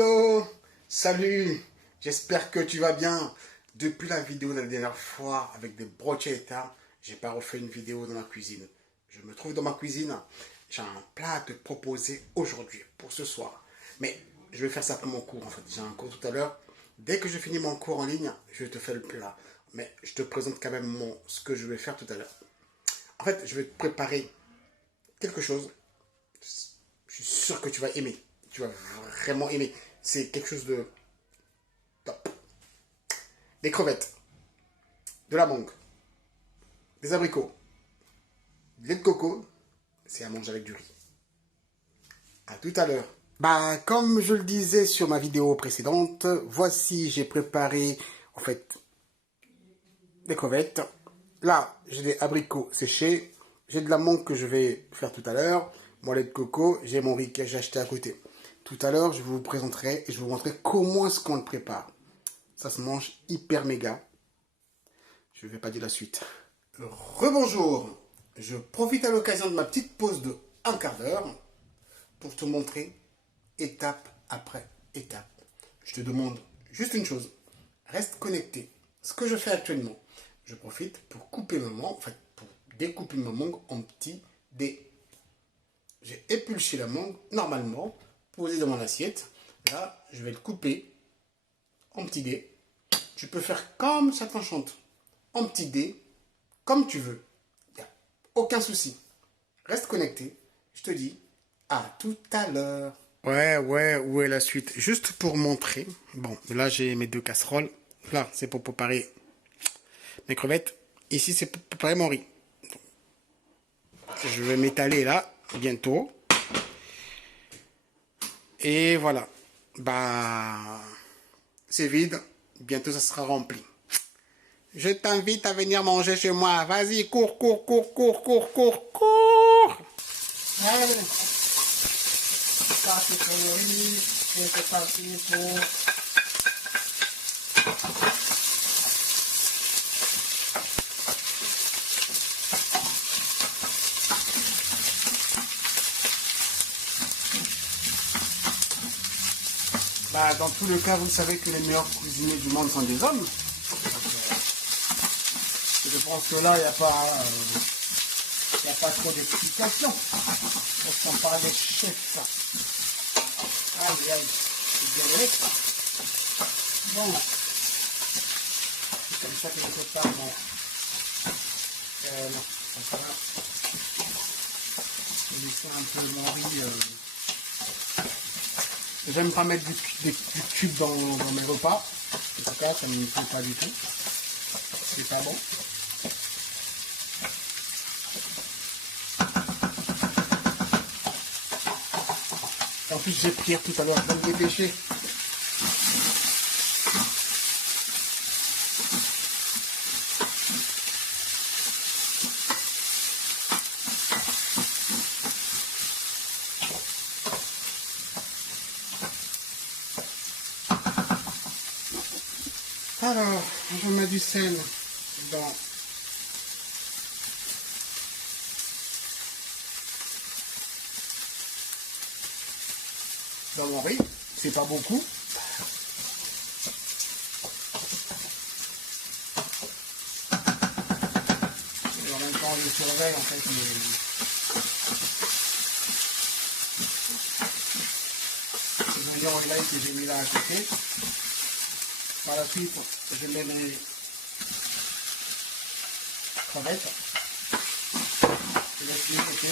Hello, salut, j'espère que tu vas bien. Depuis la vidéo de la dernière fois avec des brochettes, j'ai pas refait une vidéo dans la cuisine. Je me trouve dans ma cuisine, j'ai un plat à te proposer aujourd'hui, pour ce soir. Mais je vais faire ça pour mon cours en fait, j'ai un cours tout à l'heure. Dès que je finis mon cours en ligne, je te fais le plat. Mais je te présente quand même ce que je vais faire tout à l'heure. En fait, je vais te préparer quelque chose. Je suis sûr que tu vas aimer. Tu vas vraiment aimer. C'est quelque chose de top. Des crevettes, de la mangue, des abricots, du lait de coco. C'est à manger avec du riz. À tout à l'heure. Bah, comme je le disais sur ma vidéo précédente, voici, j'ai préparé, en fait, des crevettes. Là, j'ai des abricots séchés. J'ai de la mangue que je vais faire tout à l'heure. Mon lait de coco, j'ai mon riz que j'ai acheté à côté. Tout à l'heure, je vous présenterai et je vous montrerai comment est-ce qu'on le prépare. Ça se mange hyper méga. Je ne vais pas dire la suite. Rebonjour. Je profite à l'occasion de ma petite pause de un quart d'heure pour te montrer étape après étape. Je te demande juste une chose. Reste connecté. Ce que je fais actuellement, je profite pour couper ma mangue, en fait, pour découper ma mangue en petits dés. J'ai épulché la mangue normalement, posé dans mon assiette. Là, je vais le couper en petits dés. Tu peux faire comme ça t'enchante, en petits dés, comme tu veux. Il n'y a aucun souci. Reste connecté. Je te dis à tout à l'heure. Ouais, où est la suite? Juste pour montrer. Bon, là, j'ai mes deux casseroles. Là, c'est pour préparer mes crevettes. Ici, c'est pour préparer mon riz. Je vais m'étaler là, bientôt. Et voilà. Bah, c'est vide. Bientôt, ça sera rempli. Je t'invite à venir manger chez moi. Vas-y, cours. Allez, ça c'est pour le riz, et c'est parti pour... Bah, dans tous les cas, vous savez que les meilleurs cuisiniers du monde sont des hommes. Donc, je pense que là, il n'y a pas trop d'explications. On parle des chefs. Aïe, c'est bien vrai. Bon, c'est comme ça que je prépare mon... non, ça va. Je vais laisser un peu mon riz... J'aime pas mettre du cube dans mes repas. En tout cas, ça ne me plaît pas du tout. C'est pas bon. En plus, j'ai prié tout à l'heure. Je vais me dépêcher. Alors, je mets du sel dans mon riz. C'est pas beaucoup. Et en même temps, je surveille en fait les oignons et l'ail que j'ai mis là à côté. Par la suite, je mets les crevettes. Je laisse les côté.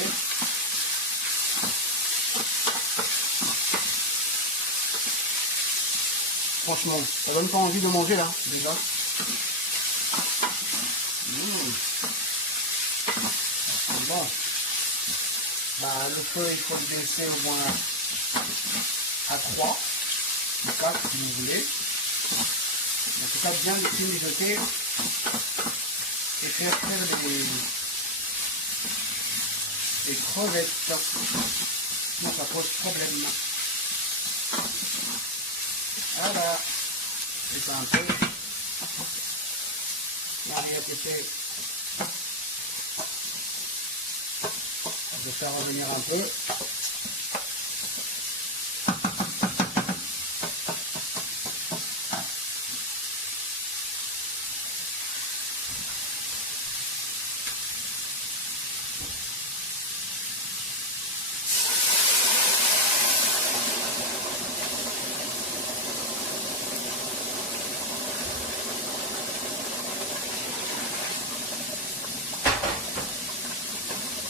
Franchement, ça donne pas envie de manger là, déjà. C'est bon. Bah, le feu, il faut le baisser au moins à 3 ou 4 si vous voulez. En tout cas, bien les mijoter et faire faire les crevettes. Sinon, ça pose problème. Voilà. C'est ça un peu. L'arrière-pété. Je vais faire revenir un peu.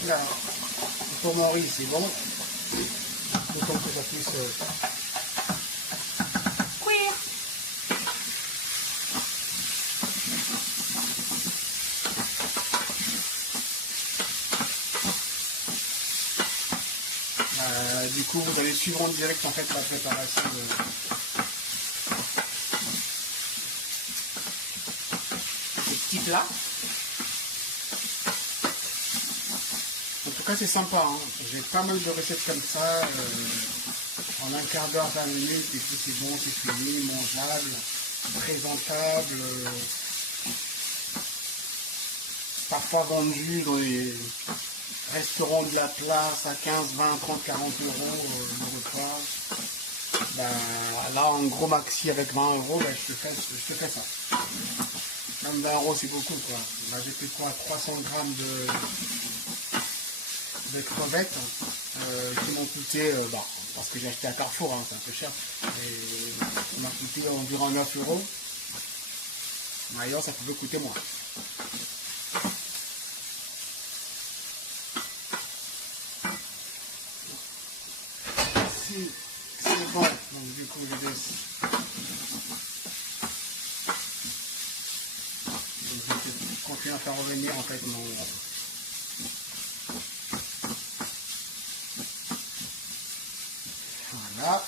là, pour mon riz, c'est bon. Autant que ça puisse cuire. Du coup, vous allez suivre en direct en fait la préparation des petits plats. En tout cas, c'est sympa. Hein. J'ai pas mal de recettes comme ça. En un quart d'heure, 20 minutes, et puis c'est bon, c'est fini, mangeable, présentable. Parfois vendu dans les restaurants de la place à 15, 20, 30, 40 euros le repas. Ben, là, en gros maxi avec 20 euros, ben, je te fais ça. Même 20 euros, c'est beaucoup, quoi. Ben, j'ai fait quoi, 300 grammes de crevettes qui m'ont coûté, parce que j'ai acheté à Carrefour, hein, c'est un peu cher, et ça m'a coûté environ 9 euros. Mais ailleurs, ça pouvait coûter moins. Si c'est bon, donc du coup, je laisse. Donc, je vais continuer à faire revenir en fait mon. Voilà.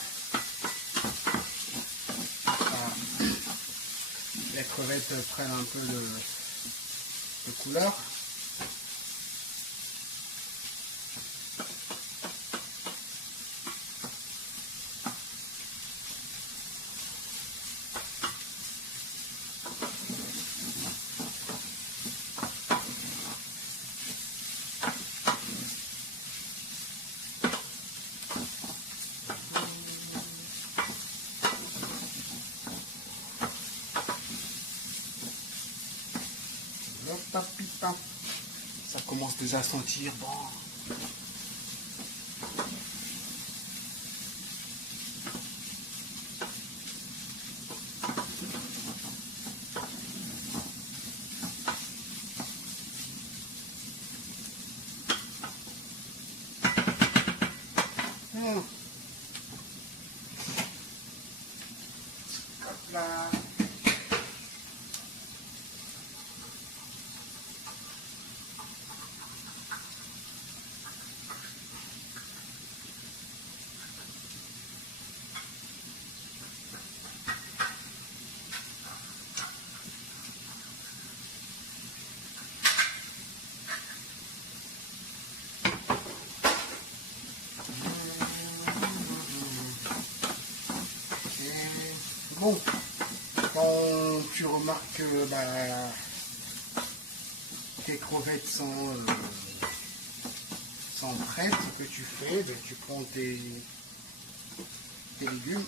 Les crevettes prennent un peu de couleur. Ça commence déjà à sentir bon. Hop là. Bon, quand tu remarques que tes crevettes sont prêtes, ce que tu fais, tu prends tes légumes,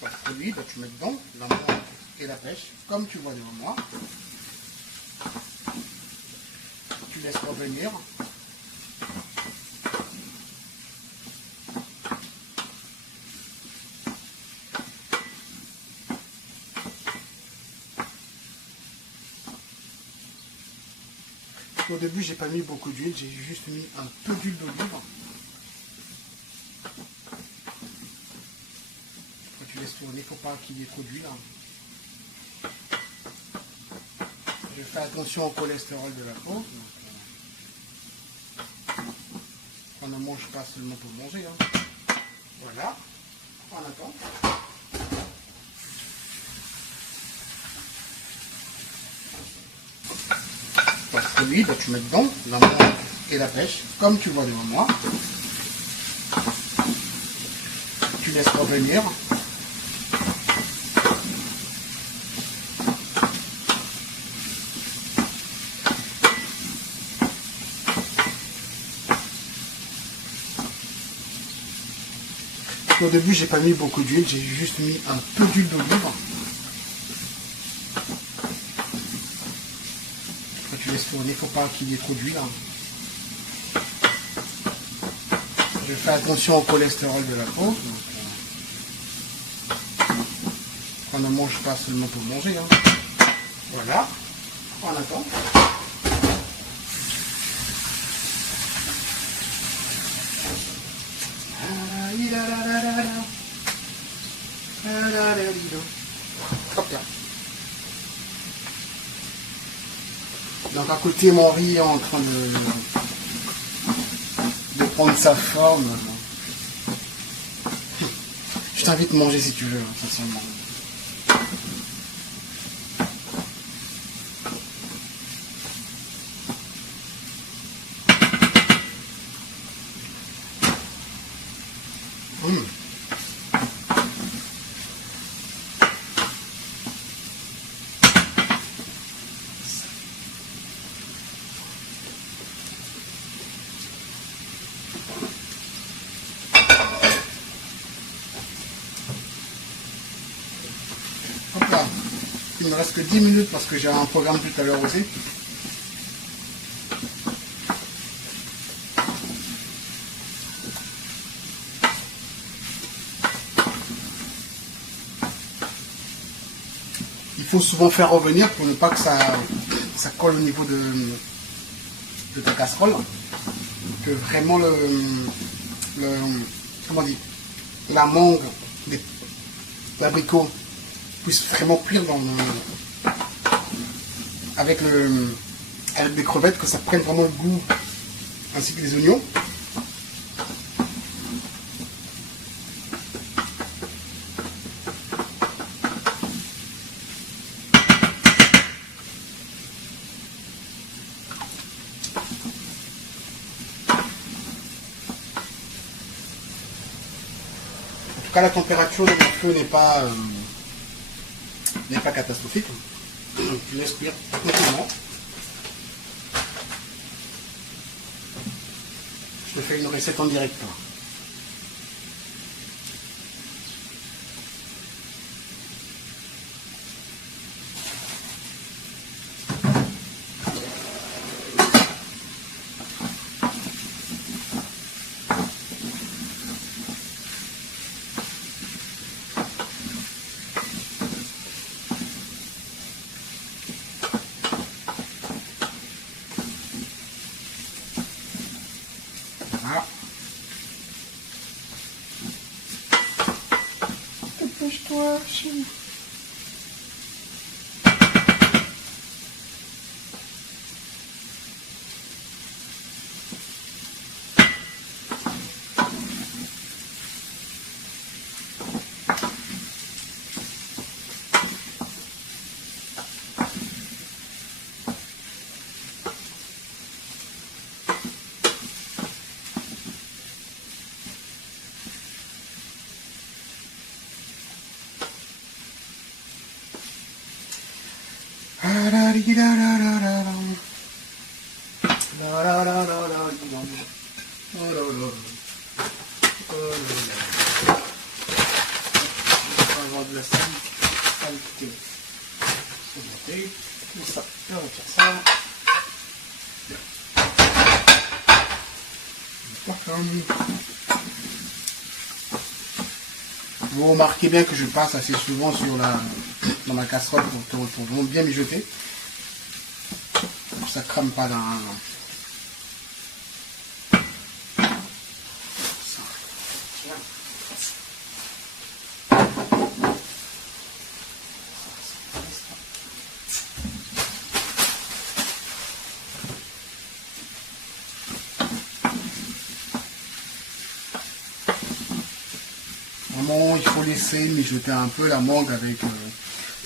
ton produit, tu mets dedans la menthe et la pêche, comme tu vois devant moi. Tu laisses revenir. Au début, j'ai pas mis beaucoup d'huile, j'ai juste mis un peu d'huile d'olive. Quand tu laisses tourner, il ne faut pas qu'il y ait trop d'huile. Je fais attention au cholestérol de la peau. On ne mange pas seulement pour manger. Voilà, on attend. Produit, tu mets dedans la menthe et la pêche, comme tu vois devant moi. Tu laisses revenir. Au début, j'ai pas mis beaucoup d'huile, j'ai juste mis un peu d'huile d'olive. Tu laisses tourner, il ne faut pas qu'il y ait trop d'huile. Je fais attention au cholestérol de la peau. On ne mange pas seulement pour manger. Voilà, on attend. Hop là. Donc à côté, mon riz est en train de prendre sa forme. Je t'invite à manger si tu veux, sincèrement. Hop là. Il ne reste que 10 minutes parce que j'ai un programme tout à l'heure aussi. Il faut souvent faire revenir pour ne pas que ça colle au niveau de ta casserole. Que vraiment comment on dit, la mangue, l'abricot puisse vraiment cuire avec des crevettes, que ça prenne vraiment le goût, ainsi que les oignons. En tout cas, la température de mon feu n'est pas catastrophique. Je laisse cuire tranquillement. Je te fais une recette en direct. Voilà. Dépêche-toi, chérie. Avoir de la saleté. Tout ça, je retire ça. Vous remarquez bien que je passe assez souvent dans ma casserole pour vraiment bien mijoter. Ça crame pas dans... Vraiment, il faut laisser mijoter un peu la mangue avec...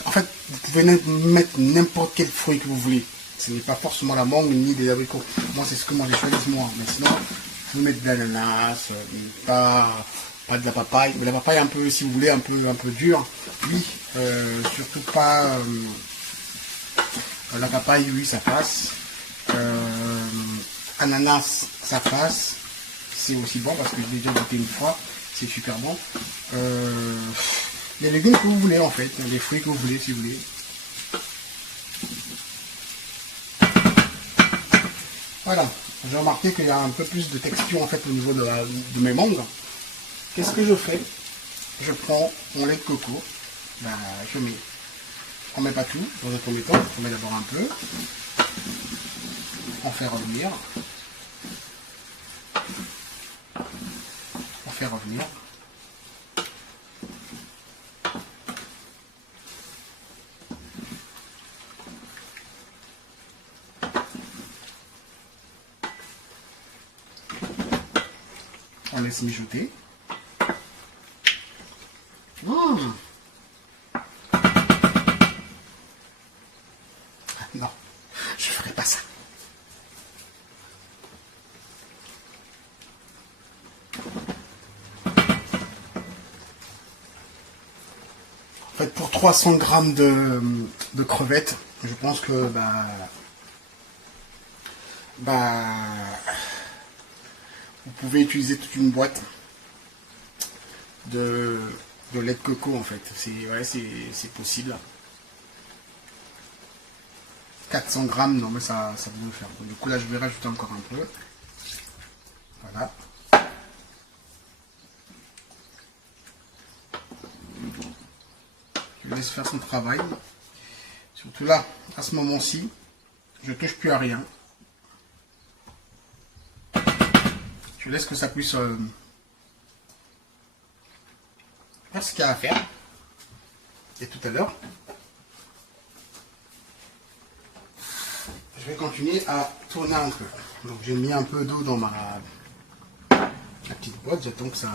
En fait, vous pouvez mettre n'importe quel fruit que vous voulez. Ce n'est pas forcément la mangue ni des abricots. Moi, c'est ce que moi j'ai choisi moi. Mais sinon, vous pouvez mettre de l'ananas, pas de la papaye. Mais la papaye un peu, si vous voulez, un peu dure. Oui, surtout pas... la papaye, oui, ça passe. Ananas, ça passe. C'est aussi bon parce que je l'ai déjà goûté une fois. C'est super bon. Les légumes que vous voulez en fait, les fruits que vous voulez si vous voulez. Voilà, j'ai remarqué qu'il y a un peu plus de texture en fait au niveau de mes mangues. Qu'est-ce que je fais? Je prends mon lait de coco, on met pas tout dans un premier temps, on met d'abord un peu, on fait revenir, laisse mijoter. Non, je ferai pas ça. En fait, pour 300 grammes de crevettes, je pense que vous pouvez utiliser toute une boîte de lait de coco en fait. C'est possible. 400 grammes, non mais ça peut le faire. Du coup là je vais rajouter encore un peu. Voilà. Je laisse faire son travail. Surtout là, à ce moment-ci, je touche plus à rien. Je laisse que ça puisse faire ce qu'il y a à faire. Et tout à l'heure, je vais continuer à tourner un peu. Donc j'ai mis un peu d'eau dans ma petite boîte, j'attends que ça...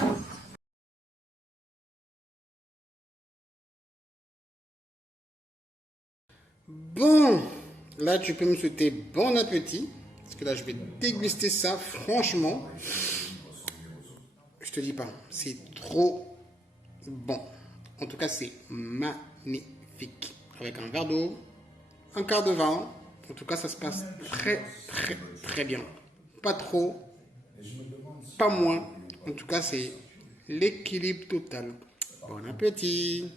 Bon, là tu peux me souhaiter bon appétit. Parce que là je vais déguster ça, franchement. Je te dis pas, c'est trop bon. En tout cas c'est magnifique. Avec un verre d'eau, un quart de vin. En tout cas, ça se passe très bien. Pas trop, pas moins. En tout cas, c'est l'équilibre total. Bon appétit!